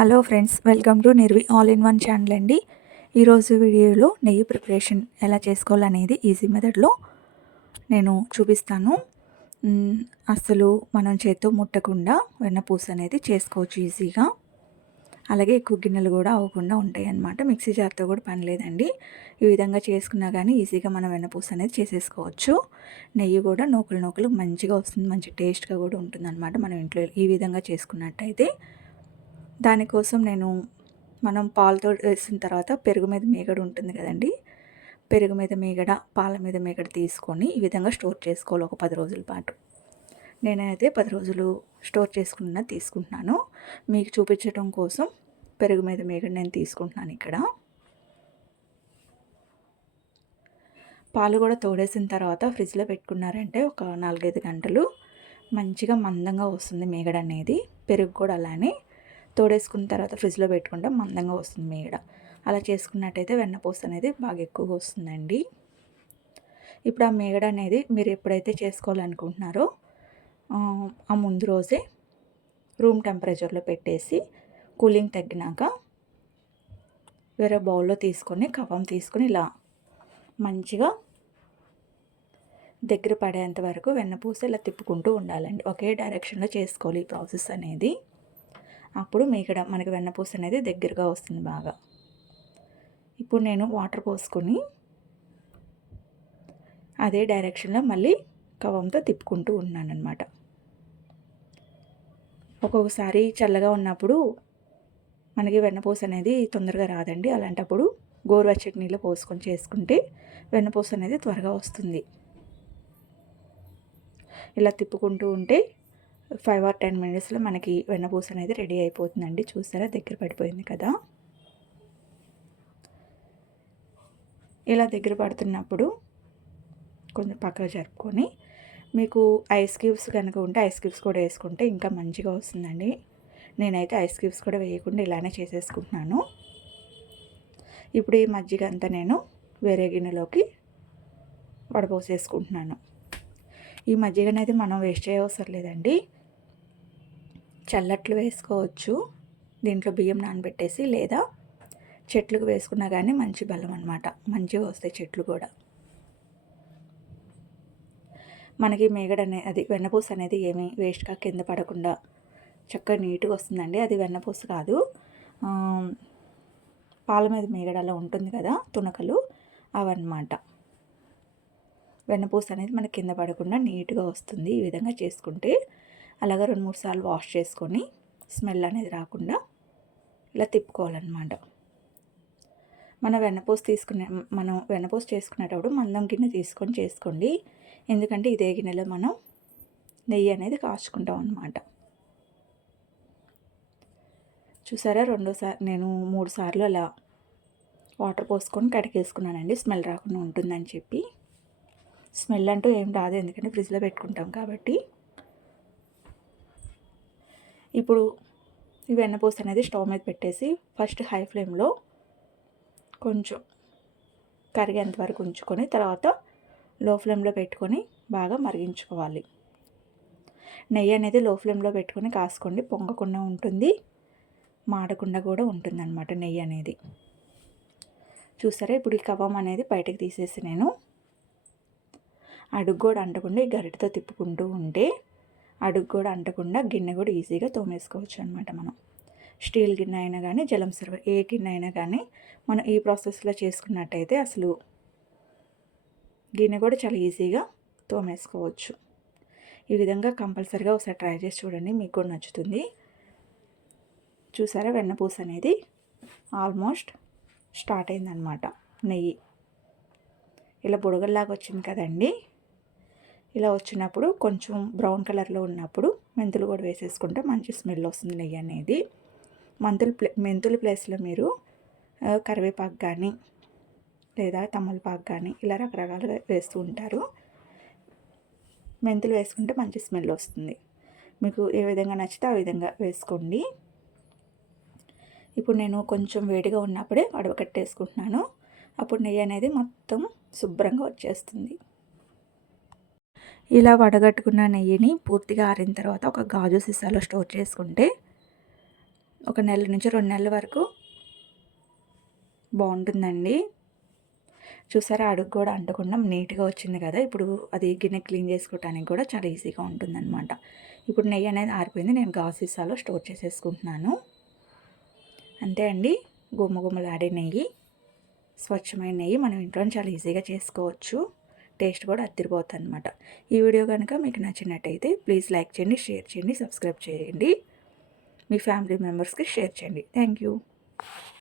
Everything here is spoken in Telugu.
Hello friends welcome to Nirvi all in one channel అండి. ఈరోజు వీడియోలో నెయ్యి ప్రిపరేషన్ ఎలా చేసుకోవాలనేది ఈజీ మెథడ్లో నేను చూపిస్తాను. అసలు అస్సలు మనం చేత్తో ముట్టకుండా వెన్నపూస అనేది చేసుకోవచ్చు ఈజీగా. అలాగే ఎక్కువ గిన్నెలు కూడా అవ్వకుండా ఉంటాయి అన్నమాట మిక్సీ జార్తో కూడా పని లేదండి. ఈ విధంగా చేసుకున్నా కానీ ఈజీగా మనం వెన్నపూస అనేది చేసేసుకోవచ్చు. నెయ్యి కూడా నూకలు నూకలు మంచిగా వస్తుంది మంచి టేస్ట్గా కూడా ఉంటుంది అనమాట మనం ఇంట్లో ఈ విధంగా చేసుకున్నట్టయితే. దానికోసం నేను మనం పాలతో వేసిన తర్వాత పెరుగు మీద మేగడ ఉంటుంది కదండి. పెరుగు మీద మీగడ పాల మీద మేగడ తీసుకొని ఈ విధంగా స్టోర్ చేసుకోవాలి ఒక పది రోజుల పాటు. నేనైతే పది రోజులు స్టోర్ చేసుకున్న తీసుకుంటున్నాను. మీకు చూపించడం కోసం పెరుగు మీద మేగడ నేను తీసుకుంటున్నాను ఇక్కడ. పాలు కూడా తోడేసిన తర్వాత ఫ్రిడ్జ్లో పెట్టుకున్నారంటే ఒక నాలుగైదు గంటలు మంచిగా మందంగా వస్తుంది మేగడ అనేది. పెరుగు కూడా అలానే తోడేసుకున్న తర్వాత ఫ్రిడ్జ్లో పెట్టుకుంటే మందంగా వస్తుంది మీగడ అలా చేసుకున్నట్టయితే వెన్నపూస అనేది బాగా ఎక్కువగా వస్తుందండి. ఇప్పుడు ఆ మేగడ అనేది మీరు ఎప్పుడైతే చేసుకోవాలనుకుంటున్నారో ఆ ముందు రోజే రూమ్ టెంపరేచర్లో పెట్టేసి కూలింగ్ తగ్గినాక వేరే బౌల్లో తీసుకొని కవం తీసుకొని ఇలా మంచిగా దగ్గర పడేంత వరకు వెన్నపూస ఇలా తిప్పుకుంటూ ఉండాలండి. ఒకే డైరెక్షన్లో చేసుకోవాలి ఈ ప్రాసెస్ అనేది. అప్పుడు మీకడ మనకి వెన్నపూస అనేది దగ్గరగా వస్తుంది బాగా. ఇప్పుడు నేను వాటర్ పోసుకొని అదే డైరెక్షన్లో మళ్ళీ కవంతో తిప్పుకుంటూ ఉన్నాను అనమాట ఒక్కొక్కసారి చల్లగా ఉన్నప్పుడు మనకి వెన్నపూస అనేది తొందరగా రాదండి. అలాంటప్పుడు గోరువెచ్చటి నీళ్ళు పోసుకొని చేసుకుంటే వెన్నపూస అనేది త్వరగా వస్తుంది. ఇలా తిప్పుకుంటూ ఉంటే ఫైవ్ ఆర్ టెన్ మినిట్స్లో మనకి వెన్నపూస అనేది రెడీ అయిపోతుందండి. చూసారా? దగ్గర పడిపోయింది కదా? ఇలా దగ్గర పడుతున్నప్పుడు కొంచెం పక్కన జరుపుకొని మీకు ఐస్ క్యూబ్స్ కనుక ఉంటే ఐస్ క్యూబ్స్ కూడా వేసుకుంటే ఇంకా మంచిగా వస్తుందండి. నేనైతే ఐస్ క్యూబ్స్ కూడా వేయకుండా ఇలానే చేసేసుకుంటున్నాను. ఇప్పుడు ఈ మజ్జిగ అంతా నేను వేరే గిన్నెలోకి వడపోసేసుకుంటున్నాను. ఈ మజ్జిగనైతే మనం వేస్ట్ చేయవసరం లేదండి. చల్లట్లు వేసుకోవచ్చు. దీంట్లో బియ్యం నానబెట్టేసి లేదా చెట్లకు వేసుకున్నా కానీ మంచి బలం అనమాట మంచిగా వస్తాయి చెట్లు కూడా. మనకి మేగడ అనే అది వెన్నపూస అనేది ఏమి వేస్ట్గా కింద పడకుండా చక్కగా నీట్గా వస్తుందండి. అది వెన్నపూస కాదు. పాల మీద మేగడలా ఉంటుంది కదా తునకలు అవన్నమాట. వెన్నపూస అనేది మనకి కింద పడకుండా నీట్గా వస్తుంది ఈ విధంగా చేసుకుంటే. అలాగే రెండు మూడు సార్లు వాష్ చేసుకొని స్మెల్ అనేది రాకుండా ఇలా తిప్పుకోవాలన్నమాట. మన వెన్నపూస తీసుకునే మనం వెన్నపూస చేసుకునేటప్పుడు మందం గిన్నె తీసుకొని చేసుకోండి. ఎందుకంటే ఇదే గిన్నెలో మనం నెయ్యి అనేది కాచుకుంటాం అన్నమాట. చూసారా? రెండోసారి నేను మూడు సార్లు అలా వాటర్ పోసుకొని కడిగేసుకున్నానండి. స్మెల్ రాకుండా ఉంటుందని చెప్పి. స్మెల్ అంటూ ఏం రాదు. ఎందుకంటే ఫ్రిడ్జ్లో పెట్టుకుంటాం కాబట్టి. ఇప్పుడు ఈ వెన్నపూస అనేది స్టవ్ మీద పెట్టేసి ఫస్ట్ హై ఫ్లేమ్లో కొంచెం కరిగేంత వరకు ఉంచుకొని తర్వాత లో ఫ్లేమ్లో పెట్టుకొని బాగా మరిగించుకోవాలి. నెయ్యి అనేది లో ఫ్లేమ్లో పెట్టుకొని కాసుకోండి. పొంగకుండా ఉంటుంది. మాడకుండా కూడా ఉంటుంది అనమాట నెయ్యి అనేది. చూసారా? ఇప్పుడు ఈ కవం అనేది బయటకు తీసేసి నేను అడుగు కూడా అంటకుండా ఈ గరిటతో తిప్పుకుంటూ ఉంటే అడుగు కూడా అంటకుండా గిన్నె కూడా ఈజీగా తోమేసుకోవచ్చు అనమాట మనం. స్టీల్ గిన్నె అయినా కానీ జలం సర్వర్ ఏ గిన్నె అయినా కానీ మనం ఈ ప్రాసెస్లో చేసుకున్నట్టయితే అసలు గిన్నె కూడా చాలా ఈజీగా తోమేసుకోవచ్చు. ఈ విధంగా కంపల్సరిగా ఒకసారి ట్రై చేసి చూడండి మీకు కూడా నచ్చుతుంది. చూసారా వెన్నపూస అనేది ఆల్మోస్ట్ స్టార్ట్ అయిందనమాట నెయ్యి. ఇలా బుడగల్లాగా వచ్చింది కదండి. ఇలా వచ్చినప్పుడు కొంచెం బ్రౌన్ కలర్లో ఉన్నప్పుడు మెంతులు కూడా వేసేసుకుంటే మంచి స్మెల్ వస్తుంది నెయ్యి అనేది. మెంతులు ప్లే మెంతుల ప్లేస్లో మీరు కరివేపాకు కానీ లేదా తమలపాకు కానీ ఇలా రకరకాలుగా వేస్తూ ఉంటారు. మెంతులు వేసుకుంటే మంచి స్మెల్ వస్తుంది. మీకు ఏ విధంగా నచ్చితే ఆ విధంగా వేసుకోండి. ఇప్పుడు నేను కొంచెం వేడిగా ఉన్నప్పుడే వడవకట్టేసుకుంటున్నాను. అప్పుడు నెయ్యి అనేది మొత్తం శుభ్రంగా వచ్చేస్తుంది. ఇలా వడగట్టుకున్న నెయ్యిని పూర్తిగా ఆరిన తర్వాత ఒక గాజు సీసాలో స్టోర్ చేసుకుంటే ఒక నెల నుంచి రెండు నెలల వరకు బాగుంటుందండి. చూసారా అడుగు కూడా అంటకుండా నీట్గా వచ్చింది కదా. ఇప్పుడు అది గిన్నె క్లీన్ చేసుకోవడానికి కూడా చాలా ఈజీగా ఉంటుందన్నమాట. ఇప్పుడు నెయ్యి అనేది ఆరిపోయింది. నేను గాజు సీసాలో స్టోర్ చేసేసుకుంటున్నాను. అంతే అండి. గుమ్మ గుమ్మలాడే నెయ్యి స్వచ్ఛమైన నెయ్యి మనం ఇంట్లో చాలా ఈజీగా చేసుకోవచ్చు. టేస్ట్ కూడా అద్దరిపోతుంది అనమాట ఈ వీడియో కనుక మీకు నచ్చినట్టయితే ప్లీజ్ లైక్ చేయండి షేర్ చేయండి సబ్స్క్రైబ్ చేయండి. మీ ఫ్యామిలీ మెంబర్స్కి షేర్ చేయండి. Thank you